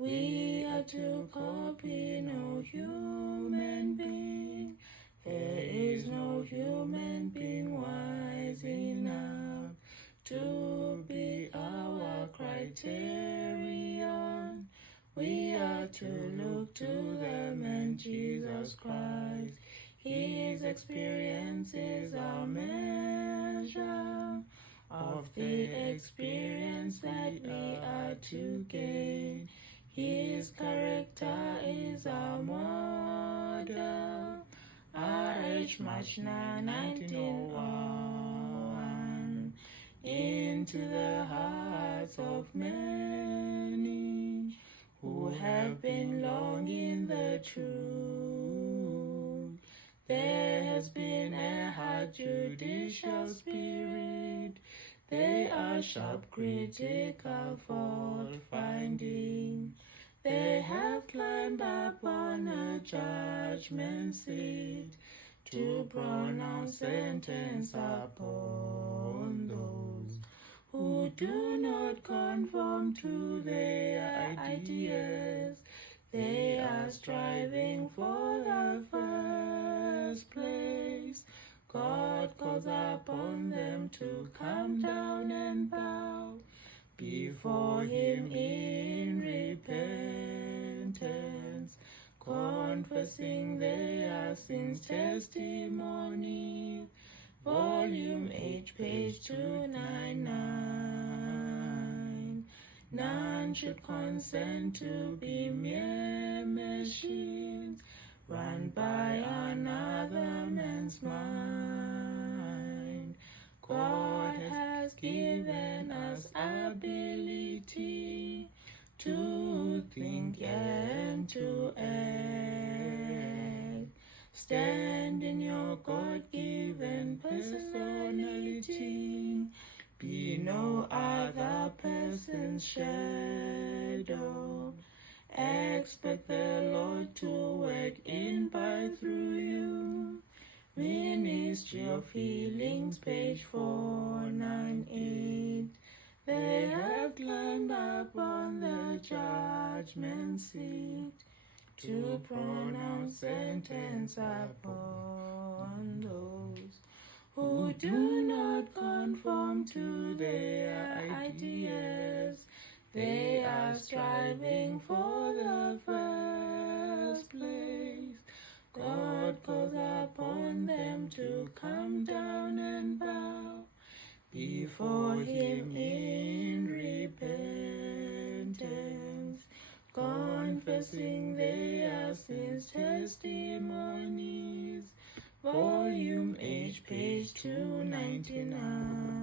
We are to copy no human being. There is no human being wise enough to be our criterion. We are to look to the man Jesus Christ. His experience is our measure of the experience that we are to gain. His character is our model. R.H. Machner, 1901. Into the hearts of many who have been long in the truth, there has been a hard judicial spirit. They are sharp, critical, fault-finding. They have climbed up on a judgment seat to pronounce sentence upon those who do not conform to their ideas. They are striving for the first place. God calls upon them to come down and bow before Him in repentance, confessing their sins. Testimony, Volume 8, page 299. None should consent to be mere machines run by another man's mind. God has given us ability to think and to act. Stand in your God-given personality. Be no other person's shadow. Expect the Lord to work in, by, through you. Ministry of Healings, page 498. They have climbed up on the judgment seat to pronounce sentence upon those who do not conform to their ideas. They are striving for the first place. God calls upon them to come down and bow before Him in repentance, confessing their sins. Testimonies, Volume 8, page 299.